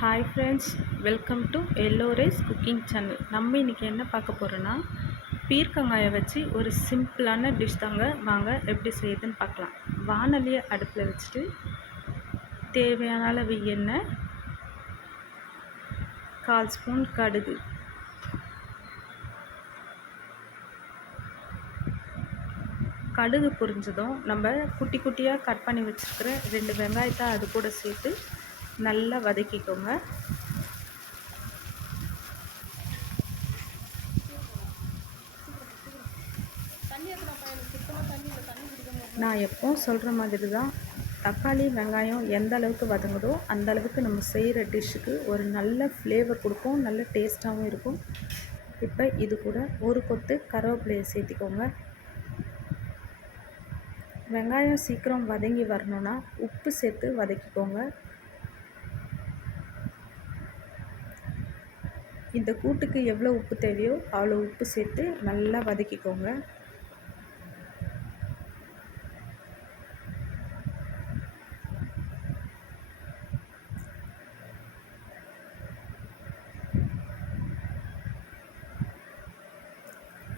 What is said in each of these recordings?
Hi friends, welcome to yellow rice cooking channel. நம்ம இன்றைக்கி என்ன பார்க்க போகிறோன்னா, பீர்க்கங்காயை வச்சு ஒரு சிம்பிளான டிஷ் தாங்க. வாங்க எப்படி செய்யுதுன்னு பார்க்கலாம். வானலியை அடுப்பில் வச்சுட்டு தேவையான அளவு எண்ணெய், 1/4 ஸ்பூன் கடுகு, கடுகு பொரிஞ்சதும் நம்ம குட்டி குட்டியாக கட் பண்ணி வச்சுருக்கிற 2 வெங்காயத்தை அது கூட சேர்த்து நல்லா வதக்கிக்கோங்க. நான் எப்போவும் சொல்கிற மாதிரி தான், தக்காளி வெங்காயம் எந்த அளவுக்கு வதங்குதோ அந்த அளவுக்கு நம்ம செய்கிற டிஷ்ஷுக்கு ஒரு நல்ல ஃப்ளேவர் கொடுக்கும், நல்ல டேஸ்ட்டாகவும் இருக்கும். இப்போ இது கூட ஒரு கொத்து கருவேப்பிலையை சேர்த்திக்கோங்க. வெங்காயம் சீக்கிரம் வதங்கி வரணுன்னா உப்பு சேர்த்து வதக்கிக்கோங்க. இந்த கூட்டுக்கு எவ்வளோ உப்பு தேவையோ அவ்வளோ உப்பு சேர்த்து நல்லா வதக்கிக்கோங்க.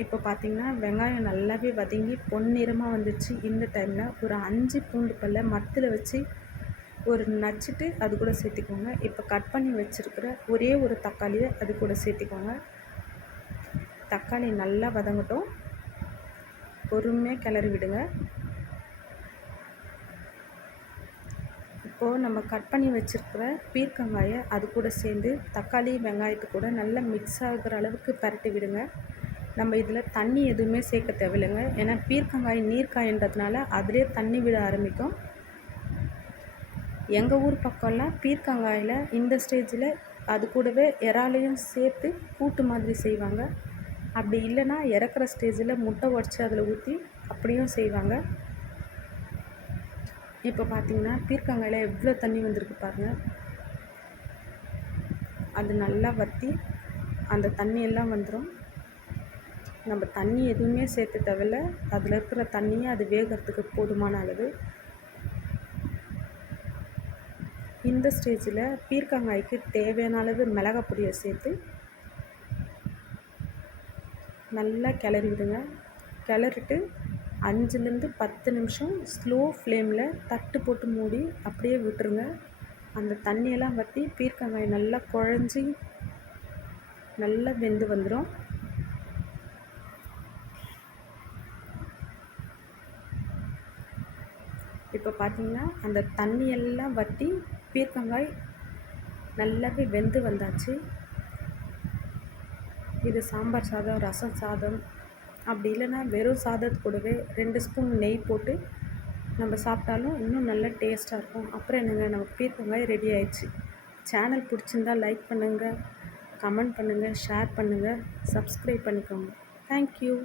இப்போ பார்த்திங்கன்னா வெங்காயம் நல்லாவே வதங்கி பொன்னிறமாக வந்துடுச்சு. இந்த டைமில் ஒரு 5 பூண்டு பல்லை மத்தில் வச்சு ஒரு நச்சுட்டு அது கூட சேர்த்திக்கோங்க. இப்போ கட் பண்ணி வச்சுருக்கிற ஒரே ஒரு தக்காளியை அது கூட சேர்த்திக்கோங்க. தக்காளி நல்லா வதங்கட்டும், பொறுமையாக கிளறி விடுங்க. இப்போது நம்ம கட் பண்ணி வச்சுருக்கிற பீர்க்கங்காயை அது கூட சேர்ந்து தக்காளி வெங்காயத்து கூட நல்லா மிக்ஸ் ஆகிற அளவுக்கு பரட்டி விடுங்க. நம்ம இதில் தண்ணி எதுவுமே சேர்க்க தேவையில்லைங்க, ஏன்னா பீர்க்கங்காய் நீர்க்காயன்றதுனால அதிலே தண்ணி விட ஆரம்பிக்கும். எங்கள் ஊர் பக்கம்லாம் பீர்க்கங்காயில் இந்த ஸ்டேஜில் அது கூடவே இறாலையும் சேர்த்து கூட்டு மாதிரி செய்வாங்க. அப்படி இல்லைன்னா இறக்குற ஸ்டேஜில் முட்டை உடச்சி அதில் ஊற்றி அப்படியும் செய்வாங்க. இப்போ பார்த்திங்கன்னா பீர்க்கங்காயில் எவ்வளோ தண்ணி வந்திருக்கு பாருங்கள். அது நல்லா வற்றி அந்த தண்ணியெல்லாம் வந்துடும். நம்ம தண்ணி எதுவுமே சேர்த்து தேவையில்ல, அதில் இருக்கிற தண்ணியை அது வேகிறதுக்கு போதுமான அளவு. இந்த ஸ்டேஜில் பீர்க்கங்காய்க்கு தேவையான அளவு மிளகாய் பொடியை சேர்த்து நல்லா கிளறி விடுங்க. கிளறிட்டு 5லேருந்து 10 நிமிஷம் ஸ்லோ ஃப்ளேமில் தட்டு போட்டு மூடி அப்படியே விட்டுருங்க. அந்த தண்ணியெல்லாம் வற்றி பீர்க்கங்காய் நல்லா குழஞ்சி நல்லா வெந்து வந்துடும். இப்போ பார்த்திங்கன்னா அந்த தண்ணியெல்லாம் வற்றி பீர்க்கங்காய் நல்லாவே வெந்து வந்தாச்சு. இது சாம்பார் சாதம், ரசம் சாதம், அப்படி இல்லைன்னா வெறும் சாதத்து கூடவே 2 ஸ்பூன் நெய் போட்டு நம்ம சாப்பிட்டாலும் இன்னும் நல்ல டேஸ்ட்டாக இருக்கும். அப்புறம் என்னங்க, நமக்கு பீர்க்கங்காய் ரெடி ஆயிடுச்சு. சேனல் பிடிச்சிருந்தா லைக் பண்ணுங்கள், கமெண்ட் பண்ணுங்கள், ஷேர் பண்ணுங்கள், சப்ஸ்கிரைப் பண்ணிக்கோங்க. தேங்க்யூ.